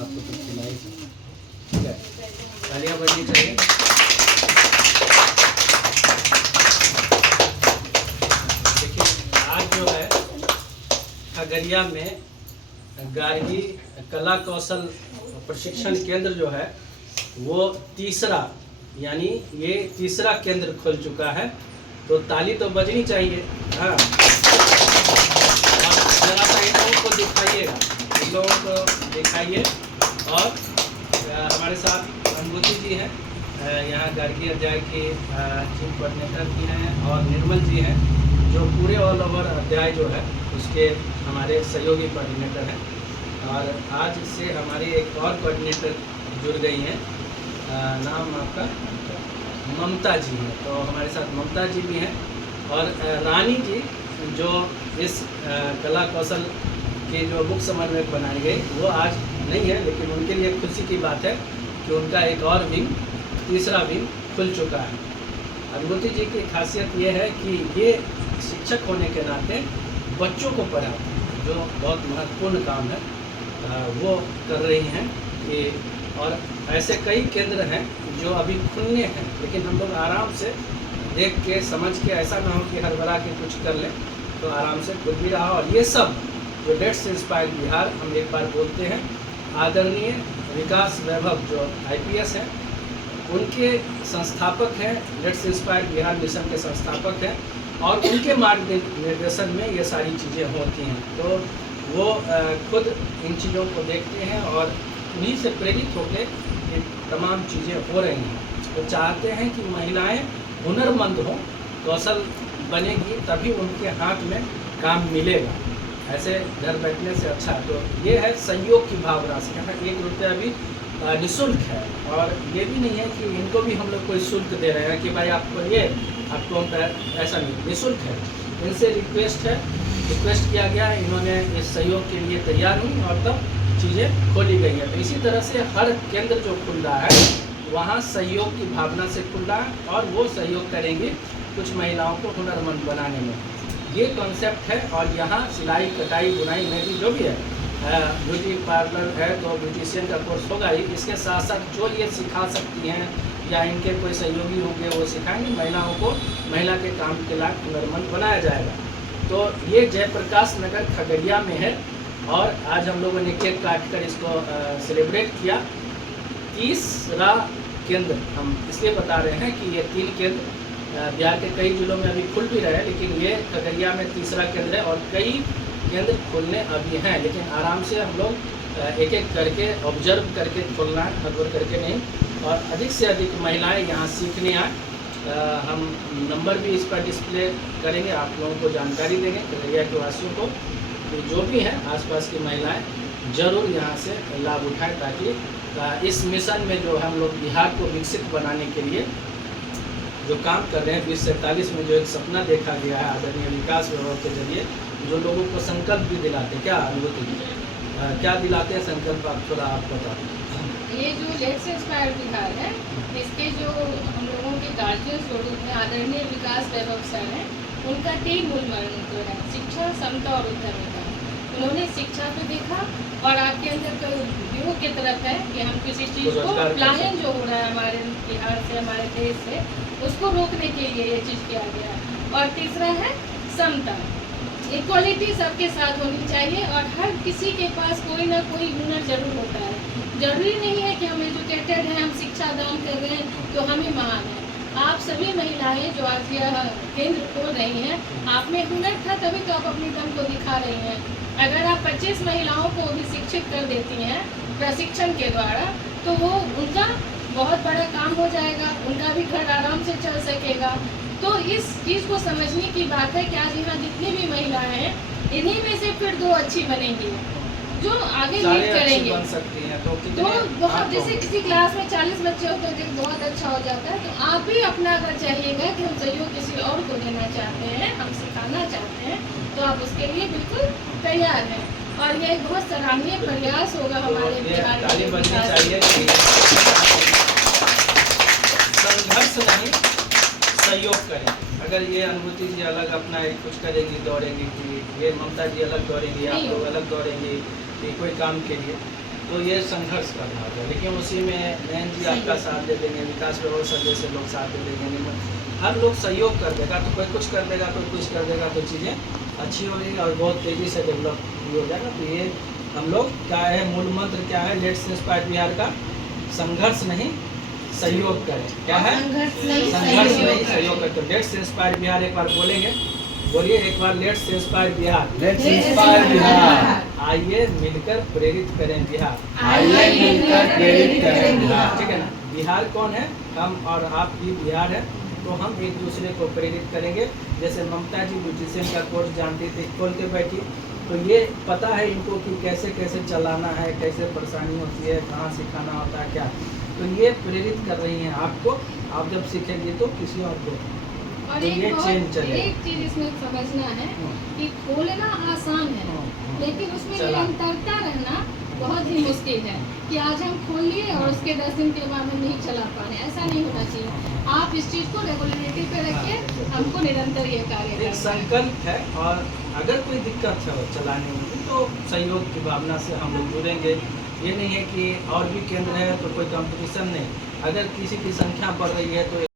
आपको तो खिलाई, ठीक है, तालियां बजनी चाहिए। देखिए आज जो है खगड़िया में गार्गी कला कौशल प्रशिक्षण केंद्र जो है वो तीसरा, यानी ये तीसरा केंद्र खुल चुका है, तो ताली तो बजनी चाहिए। हाँ, जरा सा इन लोगों को दिखाइएगा, इन लोगों को दिखाइए। और हमारे साथ अनुभूति जी हैं, यहाँ गार्गी अध्याय के चीफ कोऑर्डिनेटर भी हैं, और निर्मल जी हैं जो पूरे ऑल ओवर अध्याय जो है उसके हमारे सहयोगी कोऑर्डिनेटर हैं। और आज से हमारी एक और कोऑर्डिनेटर जुड़ गई हैं, नाम आपका ममता जी हैं, तो हमारे साथ ममता जी भी हैं। और रानी जी जो इस कला कौशल के जो मुख्य समन्वयक बनाई गई वो आज नहीं है, लेकिन उनके लिए खुशी की बात है कि उनका एक और विंग, तीसरा विंग खुल चुका है। अनुभूति जी की खासियत ये है कि ये शिक्षक होने के नाते बच्चों को पढ़ाते हैं, जो बहुत महत्वपूर्ण काम है वो कर रही हैं कि। और ऐसे कई केंद्र हैं जो अभी खुलने हैं, लेकिन हम लोग आराम से देख के समझ के, ऐसा ना हो कि हड़बड़ा के कुछ कर लें, तो आराम से खुल भी रहा। और ये सब जो लेट्स इंस्पायर बिहार, हम एक बार बोलते हैं, आदरणीय विकास वैभव जो IPS हैं उनके संस्थापक हैं, लेट्स इंस्पायर बिहार मिशन के संस्थापक हैं, और उनके मार्गदर्शन में ये सारी चीज़ें होती हैं। तो वो खुद इन चीज़ों को देखते हैं और उन्हीं से प्रेरित होकर ये तमाम चीज़ें हो रही हैं। तो चाहते हैं कि महिलाएं हुनरमंद हों, कौशल बनेगी तभी उनके हाथ में काम मिलेगा, ऐसे घर बैठने से अच्छा। तो ये है सहयोग की भावना से, यहाँ 1 रुपया भी निःशुल्क है। और ये भी नहीं है कि इनको भी हम लोग कोई शुल्क दे रहे हैं कि भाई आपको ये, आपको हम ऐसा नहीं, निःशुल्क है। इनसे रिक्वेस्ट किया गया, इन्होंने इस सहयोग के लिए तैयार हुई और तब चीज़ें खोली गई है। तो इसी तरह से हर केंद्र जो खुल रहा है वहाँ सहयोग की भावना से खुल रहा है, और वो सहयोग करेंगे कुछ महिलाओं को हुनरमंद बनाने में। ये कॉन्सेप्ट है। और यहाँ सिलाई कटाई बुनाई में भी जो भी है, ब्यूटी पार्लर है तो ब्यूटिशियन का कोर्स होगा ही, इसके साथ साथ जो ये सिखा सकती हैं या इनके कोई सहयोगी होंगे वो सिखाएंगे, महिलाओं को महिला के काम के लायक हुनरमंद बनाया जाएगा। तो ये जयप्रकाश नगर खगड़िया में है, और आज हम लोगों ने केक काट कर इसको सेलिब्रेट किया। तीसरा केंद्र हम इसलिए बता रहे हैं कि ये 3 केंद्र बिहार के कई जिलों में अभी खुल भी रहे हैं, लेकिन ये खगड़िया में तीसरा केंद्र है, और कई केंद्र खुलने अभी हैं, लेकिन आराम से हम लोग एक एक करके ऑब्जर्व करके खोलना है, हड़बड़ करके नहीं। और अधिक से अधिक महिलाएं यहाँ सीखने आए। हम नंबर भी इस पर डिस्प्ले करेंगे, आप लोगों को जानकारी देंगे खगड़िया के वासियों को, तो जो भी हैं आसपास की महिलाएं जरूर यहाँ से लाभ उठाएं, ताकि इस मिशन में जो हम लोग बिहार को विकसित बनाने के लिए जो काम कर रहे हैं 2047 में जो एक सपना देखा गया है आदरणीय विकास वैभव के जरिए, जो लोगों को संकल्प भी दिलाते हैं। क्या अनुभूति क्या दिलाते हैं संकल्प, आप थोड़ा आप बता दें। ये जो लेट्स इंस्पायर बिहार है, इसके जो हम लोगों के गार्जियन स्वरूप में आदरणीय विकास वैभव सर हैं, उनका 3 मूल मंत्र है, शिक्षा, समता और उद्यमिता। उन्होंने शिक्षा पे देखा और आपके अंदर कोई उद्योग की तरफ है कि हम किसी चीज़ को पलायन जो हो रहा है हमारे बिहार से, हमारे देश से, उसको रोकने के लिए ये चीज़ किया गया। और तीसरा है समता, इक्वालिटी सबके साथ होनी चाहिए, और हर किसी के पास कोई ना कोई हुनर जरूर होता है। जरूरी नहीं है कि हम एजुकेटेड हैं, हम शिक्षा दान कर रहे हैं तो हम ही महान हैं। आप सभी महिलाएं जो आज यह केंद्र खोल रही हैं, आप में हुनर था तभी तो आप अपनी दम को दिखा रही हैं। अगर आप 25 महिलाओं को भी शिक्षित कर देती हैं प्रशिक्षण के द्वारा, तो वो उनका बहुत बड़ा काम हो जाएगा, उनका भी घर आराम से चल सकेगा। तो इस चीज़ को समझने की बात है कि आज यहाँ जितनी भी महिलाएं हैं, इन्हीं में से फिर 2 अच्छी बनेंगी। जो आगे सारे लीड अच्छी करेंगे। बन सकती हैं। तो तो कितने बहुत आप जैसे कहोगे? किसी क्लास में 40 बच्चे होते हैं तो बहुत अच्छा हो जाता है। तो आप भी अपना अगर चाहिएगा कि हम सहयोग किसी और को देना चाहते हैं, हम सिखाना चाहते हैं, तो आप उसके लिए बिल्कुल तैयार हैं। और ये एक बहुत सराहनीय प्रयास होगा तो हमारे ये बिहार ताली के बजनी विकास चाहिए के। कि संघर्ष नहीं, सहयोग करें। अगर ये अनुभूति जी अलग अपना एक कुछ करेंगी, दौड़ेंगी, कि ये ममता जी अलग दौड़ेंगी, आप नहीं लोग होगा। अलग दौड़ेंगे कि कोई काम के लिए, तो ये संघर्ष करना होगा। लेकिन उसी में नयन जी आपका साथ दे देंगे, विकास विभाग सदस्य से लोग साथ दे देंगे, हर लोग सहयोग कर देगा, तो कोई कुछ कर देगा, कोई कुछ कर देगा, तो चीज़ें अच्छी हो जाएगी और बहुत तेज़ी से डेवलप भी हो जाएगा। तो ये हम लोग क्या है, मूल मंत्र क्या है लेट्स इंस्पायर बिहार का, संघर्ष नहीं सहयोग करें। क्या है? संघर्ष नहीं, संघर्ष सहयोग नहीं, करें। सहयोग करते। लेट्स इंस्पायर बिहार एक बार बोलेंगे, बोलिए एक बार, let's inspire Bihar. Let's Let's inspire inspire Bihar. आइए मिलकर प्रेरित करें बिहार। आइए मिलकर प्रेरित करें बिहार। ठीक है ना? बिहार कौन है? हम और आप भी बिहार है, तो हम एक दूसरे को प्रेरित करेंगे। जैसे ममता जी ब्यूटिशियन का कोर्स जानती थी, खोलते बैठी, तो ये पता है इनको कि कैसे कैसे चलाना है, कैसे परेशानी होती है, कहाँ सिखाना होता है, क्या। तो ये प्रेरित कर रही हैं आपको, आप जब सीखेंगे तो किसी और को। और तो ये एक चेन बहुत चलेगा। एक चीज इसमें समझना है कि खोलना आसान है, लेकिन उसमें चला। निरंतरता रहना बहुत ही मुश्किल है। कि आज हम खोल लिए और उसके 10 दिन के बाद हम नहीं चला पा रहे, ऐसा नहीं होना चाहिए। आप इस चीज़ को रेगुलरिटी पे रखिए, हमको निरंतर ये कार्य एक करना है। संकल्प है, और अगर कोई दिक्कत है चलाने में तो सहयोग की भावना से हम लोग जुड़ेंगे। ये नहीं है कि और भी केंद्र है तो कोई कंपटीशन नहीं, अगर किसी की संख्या बढ़ रही है तो